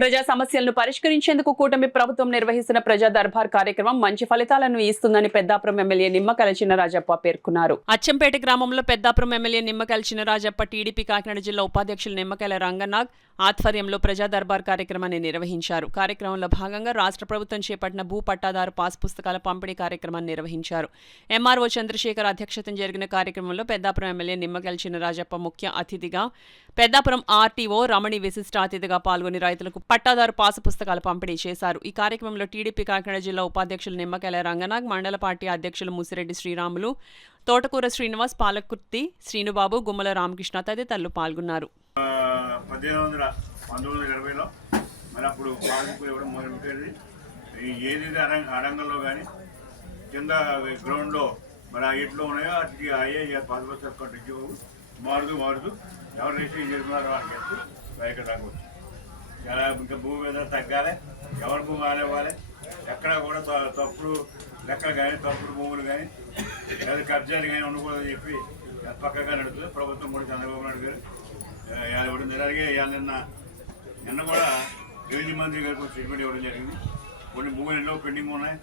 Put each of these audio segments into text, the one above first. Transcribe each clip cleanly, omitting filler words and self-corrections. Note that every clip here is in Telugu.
ప్రజా సమస్యలను పరిష్కరించేందుకు కూటమి ప్రభుత్వం నిర్వహిస్తున్న ప్రజా దర్బార్ కార్యక్రమం మంచి ఫలితాలను ఇస్తుందని పెద్దాపురం ఎమ్మెల్యే నిమ్మకల చినరాజప్ప పేర్కొన్నారు. అచ్చంపేట గ్రామంలో పెద్దాపురం ఎమ్మెల్యే నిమ్మకల చినరాజప్ప టీడీపీ కాకినాడ జిల్లా ఉపాధ్యక్షులు నిమ్మకల రంగనాగ్ ఆధ్వర్యంలో ప్రజా దర్బార్ కార్యక్రమాన్ని నిర్వహించారు. కార్యక్రమంలో భాగంగా రాష్ట్ర ప్రభుత్వం చేపట్టిన భూ పట్టాదారు పాస్ పుస్తకాల పంపిణీ కార్యక్రమాన్ని నిర్వహించారు. ఎంఆర్ఓ చంద్రశేఖర్ అధ్యక్షతన జరిగిన కార్యక్రమంలో పెద్దాపురం ఎమ్మెల్యే నిమ్మకల చినరాజప్ప ముఖ్య అతిథిగా, పెద్దాపురం ఆర్టీఓ రమణి విశిష్ట అతిథిగా పాల్గొని రైతులకు పట్టాదారు పాసు పుస్తకాలు పంపిణీ చేశారు. ఈ కార్యక్రమంలో టీడీపీ కాకినాడ జిల్లా ఉపాధ్యక్షులు నిమ్మకల రంగనాగ్, మండల పార్టీ అధ్యక్షులు ముసిరెడ్డి శ్రీరాములు, తోటకూర శ్రీనివాస్, పాలకుర్తి శ్రీనుబాబు, గుమ్మల రామకృష్ణ తదితరులు పాల్గొన్నారు. 1920లో మరి అప్పుడు పాలకులు ఇవ్వడం మొదలుపెట్టేది. ఏదైతే అరంగంలో కానీ కింద గ్రౌండ్లో మరి ఆ ఎట్లో ఉన్నాయో వాటికి అయ్యే పాస్ పుస్తకాలు కట్టించి మారుతూ ఎవరు రిజిస్ట్రేషన్ చేసుకున్నారో వాళ్ళకి చెప్తూ ఇక్కడ రాకపోవచ్చు. చాలా ఇంకా భూమి మీద తగ్గాలి, ఎవరి భూమి ఆలేవాలి, ఎక్కడ కూడా తప్పుడు లెక్కలు కానీ తప్పుడు భూములు కానీ లేదా కబ్జాలు కానీ ఉండకూడదని చెప్పి పక్కగా నడుస్తుంది ప్రభుత్వం. కూడా చంద్రబాబు నాయుడు గారు ఇవ్వడం జరిగే నిన్న కూడా రెవెన్యూ మంత్రి గారికి స్టేట్మెంట్ ఇవ్వడం జరిగింది. కొన్ని భూములు ఎన్నో పెండింగ్ ఉన్నాయి,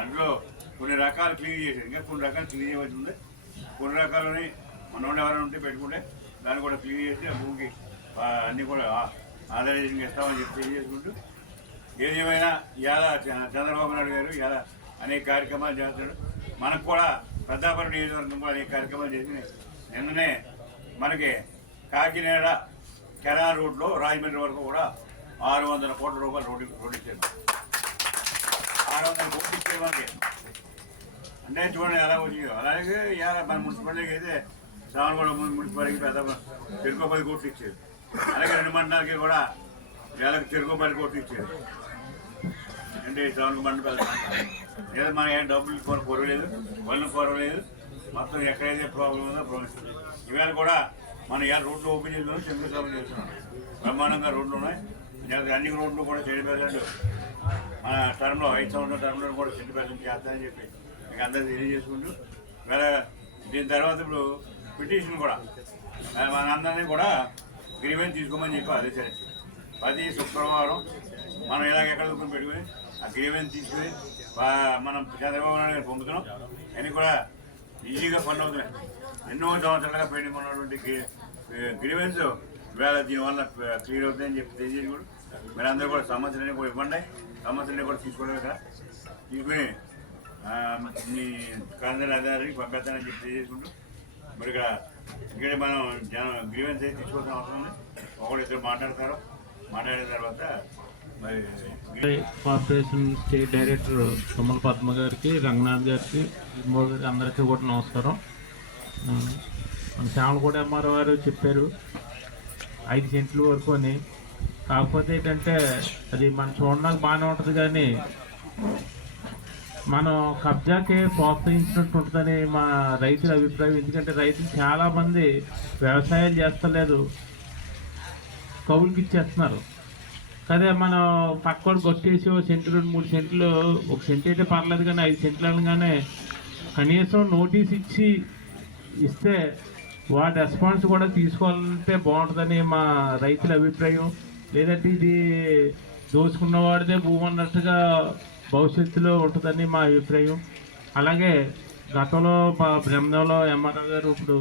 అందులో కొన్ని రకాలు క్లీన్ చేశారు, ఇంకా కొన్ని రకాలు క్లీన్ చేయవలసి ఉంది. కొన్ని రకాలని మనోళ్ళు ఎవరైనా ఉంటే పెట్టుకుంటే దాన్ని కూడా క్లీన్ చేసి ఆ భూమికి అన్నీ కూడా ఆధారంగా ఇస్తామని చెప్పి తెలియజేసుకుంటూ, ఏదేమైనా ఇవాళ చంద్రబాబు నాయుడు గారు ఇవాళ అనేక కార్యక్రమాలు చేస్తాడు. మనకు కూడా పెద్దాపురం నియోజకవర్గం కూడా అనేక కార్యక్రమాలు చేసి నిన్ననే మనకి కాకినాడ కెనాల్ రోడ్లో రాజమండ్రి వరకు కూడా 600 కోట్ల రూపాయలు రోడ్డు ఇచ్చారు. 600 కోట్లు ఇచ్చారు మనకి. అంటే చూడండి ఎలా వచ్చిందో. అలాగే ఇవాళ మన మున్సిపాలిటీకి అయితే శ్రావణగూడ మున్సిపాలిటీకి పెద్దాపురం చెరుకు 10 కోట్లు ఇచ్చారు. అలాగే 2 మండలాలకి కూడా వేళకి చెరుకు 10 కోట్లు ఇచ్చారు. అంటే శ్రావణగూడ మండలం లేదా మన ఏం డబ్బులు కొరవలేదు, వాళ్ళని కొరవలేదు. మొత్తం ఎక్కడైతే ప్రాబ్లం ఉందో ప్రాబ్లం. ఇవాళ కూడా మనం ఇవాళ రోడ్లు ఓపెన్ చేస్తున్నాం, శంకుస్థాపన చేస్తున్నాం. బ్రహ్మాండంగా రోడ్లు ఉన్నాయి. అన్ని రోడ్లు కూడా 10% మన టర్మ్లో 5 సంవత్సరాల టర్మ్లో కూడా 10% చేస్తామని చెప్పి మీకు అందరూ తెలియజేసుకుంటూ, వేరే దీని తర్వాత ఇప్పుడు పిటిషన్ కూడా మనందరినీ కూడా గ్రీవెన్స్ తీసుకోమని చెప్పి ఆదేశాలు. ప్రతి శుక్రవారం మనం ఇలాగ ఎక్కడ దుఃఖం పెట్టుకుని ఆ గ్రీవెన్స్ తీసుకుని మనం చంద్రబాబు నాయుడు గారు పంపుతున్నాం. అన్నీ కూడా ఈజీగా పని అవుతున్నాయి. ఎన్నో సంవత్సరాలుగా పెండింగ్ ఉన్నటువంటి గ్రీవెన్స్ వేళ దీనివల్ల క్లియర్ అవుతుందని చెప్పి తెలియజేసి కూడా మీరు అందరూ కూడా సమస్యలన్నీ కూడా ఇవ్వండి. సమస్యలన్నీ కూడా తీసుకోవడం కదా తీసుకుని మీ కార్యదర్శి అధికారికి పంపిస్తానని చెప్పి తెలియజేసుకుంటూ, మరి ఇక్కడ మనం గ్రీవెన్స్ అయితే తీసుకోవాల్సిన అవసరం ఉంది. ఒకళ్ళిద్దరు మాట్లాడతారు. మాట్లాడిన తర్వాత మరి corporation state director Tummala Padma గారికి, రంగనాథ్ గారికి, అందరికీ కూడా నమస్కారం. మన శ్యామల కూడా ఎంఆర్ఓ గారు చెప్పారు 5 సెంట్లు వరకు అని. కాకపోతే ఏంటంటే అది మనం చూడడానికి బాగానే ఉంటుంది, కానీ మనం కబ్జాకి ప్రోత్సహించినట్టు ఉంటుందని మా రైతుల అభిప్రాయం. ఎందుకంటే రైతులు చాలామంది వ్యవసాయాలు చేస్తలేదు, కౌలుకి ఇచ్చేస్తున్నారు. అదే మనం పక్కన కొట్టేసి 1 సెంటు 2-3 సెంట్లు, 1 సెంటు అయితే పర్లేదు, కానీ 5 సెంట్లు అనగానే కనీసం నోటీస్ ఇస్తే వాటి రెస్పాన్స్ కూడా తీసుకోవాలంటే బాగుంటుందని మా రైతుల అభిప్రాయం. లేదంటే ఇది దోచుకున్న వాడిదే భూమి అన్నట్టుగా భవిష్యత్తులో ఉంటుందని మా అభిప్రాయం. అలాగే గతంలో బ్రహ్మలో ఎంఆర్ఓ గారు ఇప్పుడు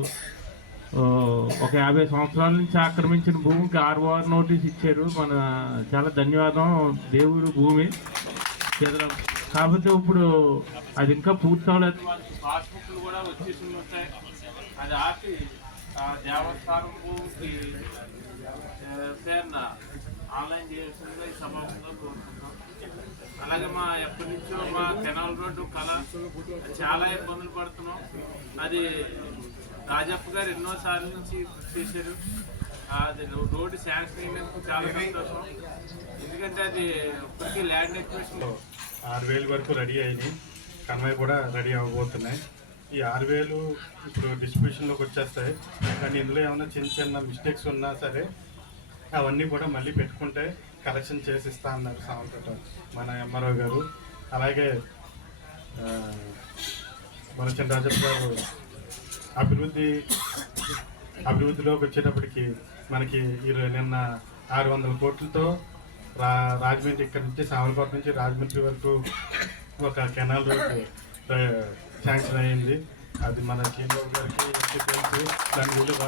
ఒక 50 సంవత్సరాల నుంచి ఆక్రమించిన భూమికి 6 నోటీస్ ఇచ్చారు. మన చాలా ధన్యవాదం. దేవుడు భూమి కాకపోతే ఇప్పుడు అది ఇంకా పూర్తి అవ్వలేదు. పాస్బుక్లు కూడా వచ్చేసి ఉంటాయి. అది ఆపి దేవస్థానం భూమికి పేరున ఆన్లైన్ చేయాల్సిందిగా ఈ సమావేశంలో కోరుకుంటాం. అలాగే ఎప్పటి నుంచో మా కెనాల్ రోడ్డు కళ చాలా ఇబ్బందులు పడుతున్నాం. అది రాజప్ప గారు ఎన్నోసార్లు నుంచి చేశారు. అది రోడ్డు శాంక్షన్ అయినందుకు చాలా సంతోషం. ఎందుకంటే అది ఇప్పటికీ ల్యాండ్ ఎక్విజిషన్ 6,000 వరకు రెడీ అయినాయి. కన్వై కూడా రెడీ అవ్వబోతున్నాయి. ఈ 6,000 ఇప్పుడు డిస్ట్రిబ్యూషన్లోకి వచ్చేస్తాయి. కానీ ఇందులో ఏమైనా చిన్న మిస్టేక్స్ ఉన్నా సరే అవన్నీ కూడా మళ్ళీ పెట్టుకుంటే కరెక్షన్ చేసి ఇస్తా అన్నారు సామంతట మన ఎంఆర్ఓ గారు. అలాగే మన చినరాజప్ప గారు అభివృద్ధిలోకి వచ్చేటప్పటికి మనకి నిన్న 600 కోట్లతో రాజమండ్రి ఇక్కడ నుంచి సామలకోట నుంచి రాజమండ్రి వరకు ఒక కెనాల్ రోడ్ శాంక్షన్ అయ్యింది. అది మన చంద్రబాబు గారికి తెలుసు. దాని విలువ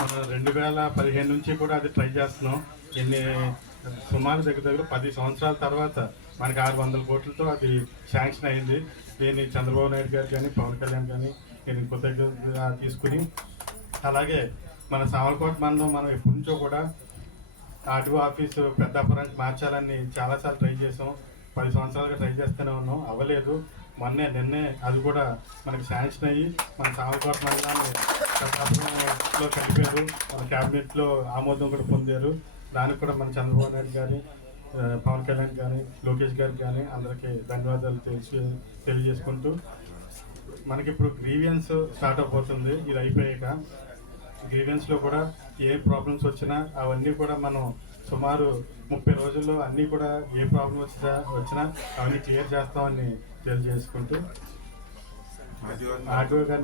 మనం 2015 నుంచి కూడా అది ట్రై చేస్తున్నాం. సుమారు దగ్గర 10 సంవత్సరాల తర్వాత మనకి 600 కోట్లతో అది శాంక్షన్ అయింది. దీన్ని చంద్రబాబు నాయుడు గారు కానీ పవన్ కళ్యాణ్ కానీ నేను కృతజ్ఞతగా తీసుకుని, అలాగే మన సామలకోట మనం ఎప్పటి నుంచో కూడా ఆర్టీఓ ఆఫీసు పెద్దాపురానికి మార్చాలని చాలాసార్లు ట్రై చేసాం. 10 సంవత్సరాలుగా ట్రై చేస్తూనే ఉన్నాం, అవ్వలేదు. నిన్నే అది కూడా మనకి శాంక్షన్ అయ్యి మన సామలకోట మండలాన్ని పెద్దాపురంలో కలిపారు. మన క్యాబినెట్లో ఆమోదం కూడా పొందారు. దానికి కూడా మన చంద్రబాబు నాయుడు గారి, పవన్ కళ్యాణ్ కానీ, లోకేష్ గారికి కానీ అందరికీ ధన్యవాదాలు తెలియజేసుకుంటూ, మనకి ఇప్పుడు గ్రీవియన్స్ స్టార్ట్ అయిపోతుంది. ఇది అయిపోయాక గ్రీవియన్స్లో కూడా ఏ ప్రాబ్లమ్స్ వచ్చినా అవన్నీ కూడా మనం సుమారు 30 రోజుల్లో అన్నీ కూడా ఏ ప్రాబ్లం వచ్చినా అవన్నీ క్లియర్ చేస్తామని తెలియజేసుకుంటూ ఆర్టీఓ గారిని